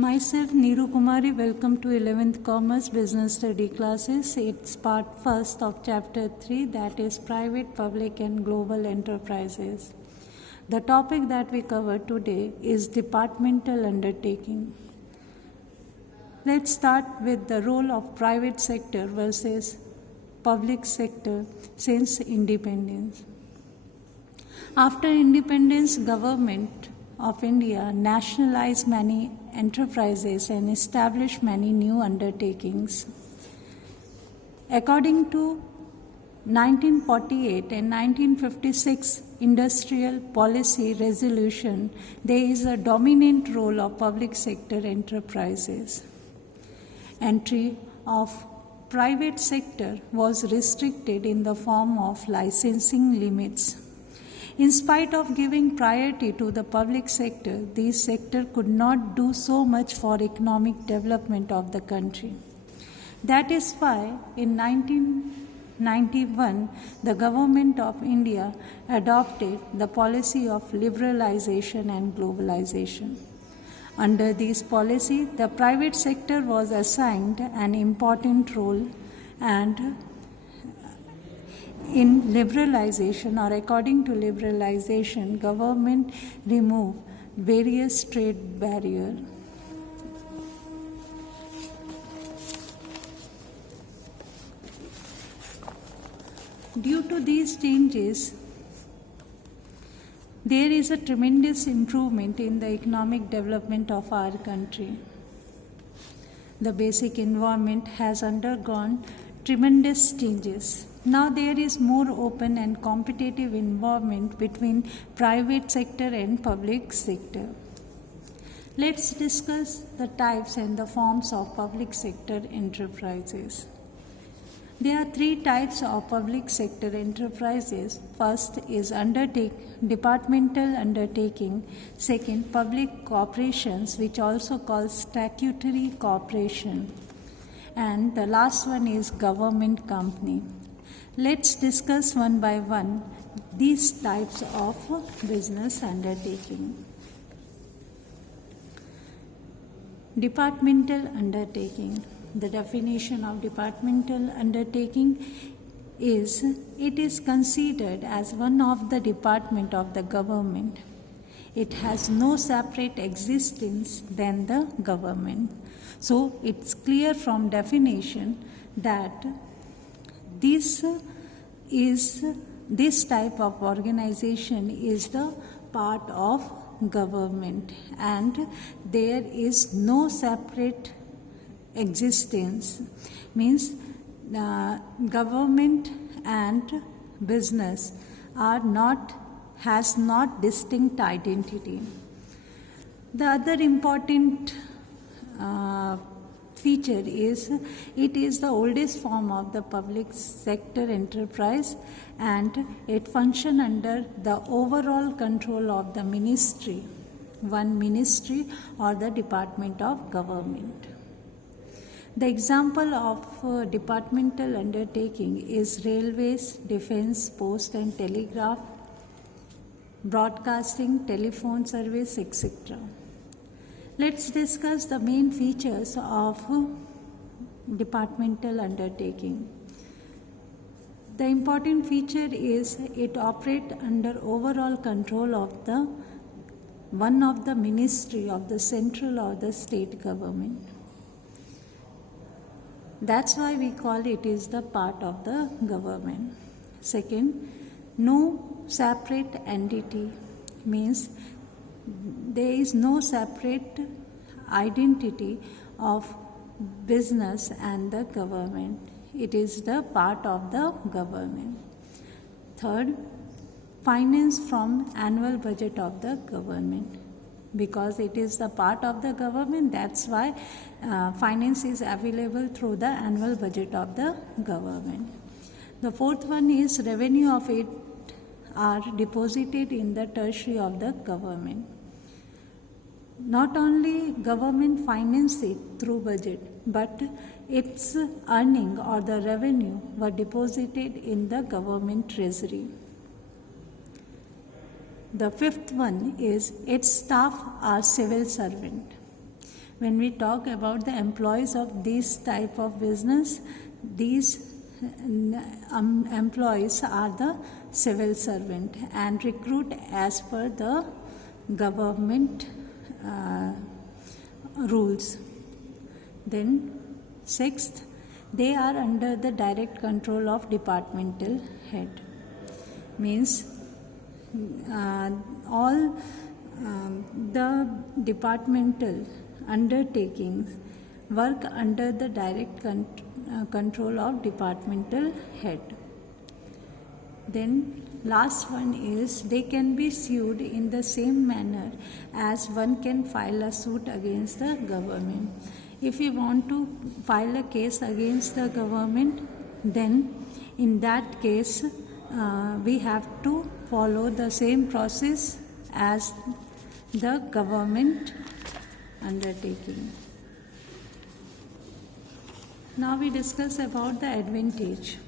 Myself, Neeru Kumari, welcome to 11th Commerce Business Study classes. It's part first of chapter 3, that is private, public and global enterprises. The topic that we cover today is departmental undertaking. Let's start with the role of private sector versus public sector since independence. After independence, government of India nationalized many enterprises and established many new undertakings. According to 1948 and 1956 industrial policy resolution, there is a dominant role of public sector enterprises. Entry of private sector was restricted in the form of licensing limits. In spite of giving priority to the public sector, this sector could not do so much for economic development of the country. That is why in 1991, the government of India adopted the policy of liberalization and globalization. Under this policy, the private sector was assigned an important role, and in liberalization, or according to liberalization, government removed various trade barriers. Due to these changes, there is a tremendous improvement in the economic development of our country. The basic environment has undergone tremendous changes. Now there is more open and competitive environment between private sector and public sector. Let's discuss the types and the forms of public sector enterprises. There are three types of public sector enterprises. First is departmental undertaking. Second, public corporations, which also called statutory corporation. And the last one is government company. Let's discuss one by one these types of business undertaking. Departmental undertaking. The definition of departmental undertaking is, it is considered as one of the department of the government. It has no separate existence than the government. So it's clear from definition that this type of organization is the part of government, and there is no separate existence. Means government and business has not distinct identity. The other important feature is, it is the oldest form of the public sector enterprise, and it functions under the overall control of the ministry, one ministry or the department of government. The example of departmental undertaking is railways, defense, post and telegraph, broadcasting, telephone service, etc. Let's discuss the main features of departmental undertaking. The important feature is, it operates under overall control of one of the ministry of the central or the state government. That's why we call it is the part of the government. Second, no separate entity, means there is no separate identity of business and the government. It is the part of the government. Third, finance from annual budget of the government. Because it is the part of the government, that's why finance is available through the annual budget of the government. The fourth one is, revenue of it are deposited in the treasury of the government. Not only government finance it through budget, but its earning or the revenue were deposited in the government treasury. The fifth one is, its staff are civil servant. When we talk about the employees of this type of business, these employees are the civil servant and recruit as per the government rules. Then sixth, they are under the direct control of departmental head. Means all the departmental undertakings work under the direct control of departmental head. Then last one is they can be sued in the same manner as one can file a suit against the government. If we want to file a case against the government, then in that case we have to follow the same process as the government undertaking. Now we discuss about the advantage.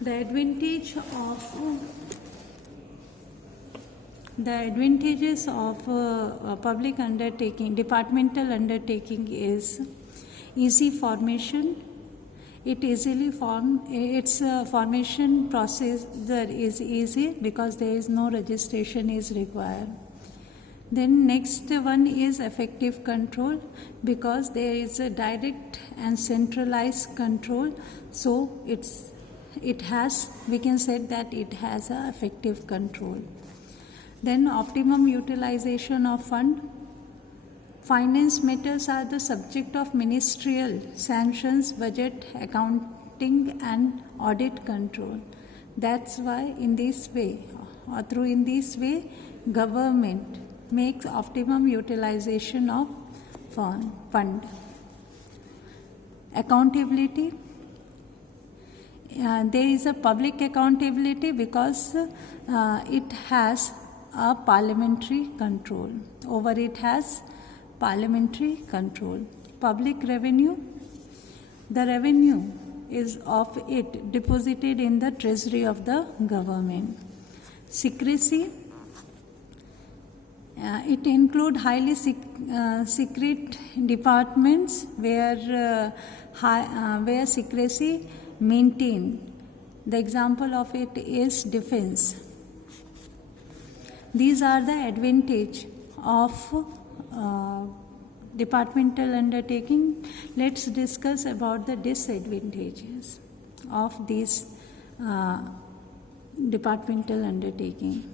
The advantages of public undertaking, departmental undertaking is easy formation. Its formation procedure is easy because there is no registration is required. Then next one is effective control, because there is a direct and centralized control, so we can say that it has a effective control. Then optimum utilization of fund. Finance matters are the subject of ministerial sanctions, budget, accounting and audit control. That's why in this way, government makes optimum utilization of fund. Accountability. There is a public accountability because it has a parliamentary control. Over it has parliamentary control. Public revenue. The revenue is of it deposited in the treasury of the government. Secrecy. It includes highly secret departments where secrecy maintained. The example of it is defense. These are the advantage of departmental undertaking. Let's discuss about the disadvantages of this departmental undertaking.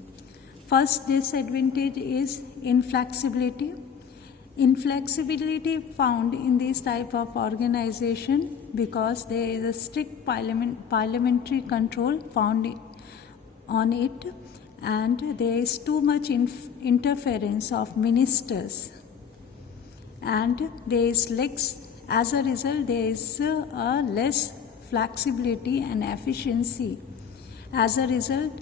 First disadvantage is inflexibility. Inflexibility found in this type of organization because there is a strict parliamentary control found on it, and there is too much interference of ministers, and there is as a result there is less flexibility and efficiency. As a result,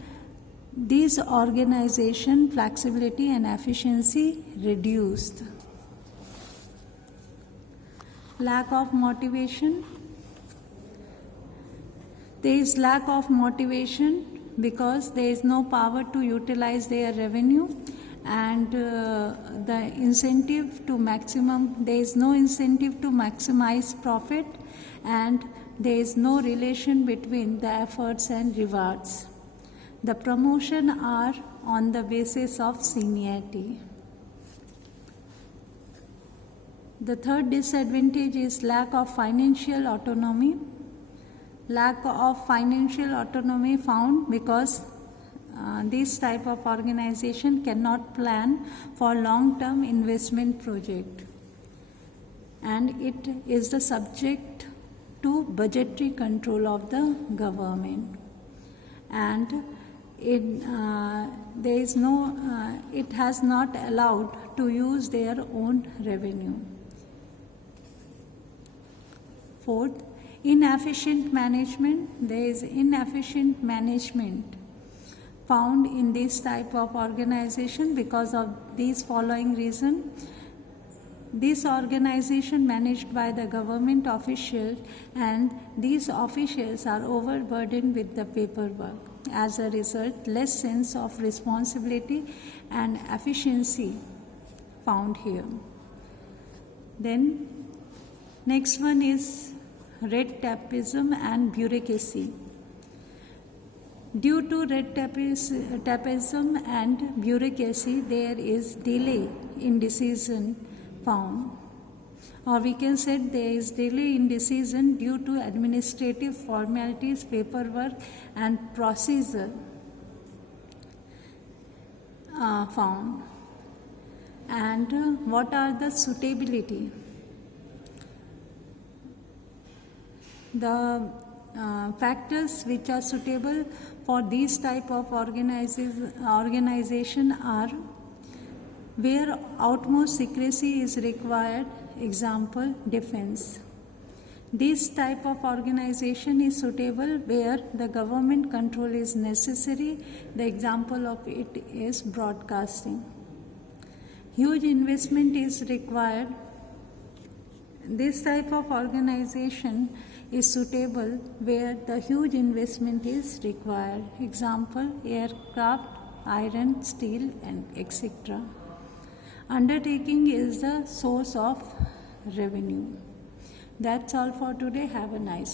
this organization flexibility and efficiency reduced. Lack of motivation. There is lack of motivation because there is no power to utilize their revenue, and there is no incentive to maximize profit, and there is no relation between the efforts and rewards. The promotion are on the basis of seniority. The third disadvantage is lack of financial autonomy. Lack of financial autonomy found because this type of organization cannot plan for long-term investment project, and it is the subject to budgetary control of the government, and it has not allowed to use their own revenue. Fourth, inefficient management. There is inefficient management found in this type of organization because of these following reasons. This organization managed by the government officials, and these officials are overburdened with the paperwork. As a result, less sense of responsibility and efficiency found here. Then next one is red tapeism and bureaucracy. Due to red tapeism and bureaucracy, there is delay in decision found. Or we can say there is delay in decision due to administrative formalities, paperwork and procedure found. And what are the suitability? The factors which are suitable for these type of organization are where utmost secrecy is required, example defense. This type of organization is suitable where the government control is necessary. The example of it is broadcasting. Huge investment is required. This type of organization is suitable where the huge investment is required. Example, aircraft, iron, steel, and etc. Undertaking is the source of revenue. That's all for today. Have a nice day.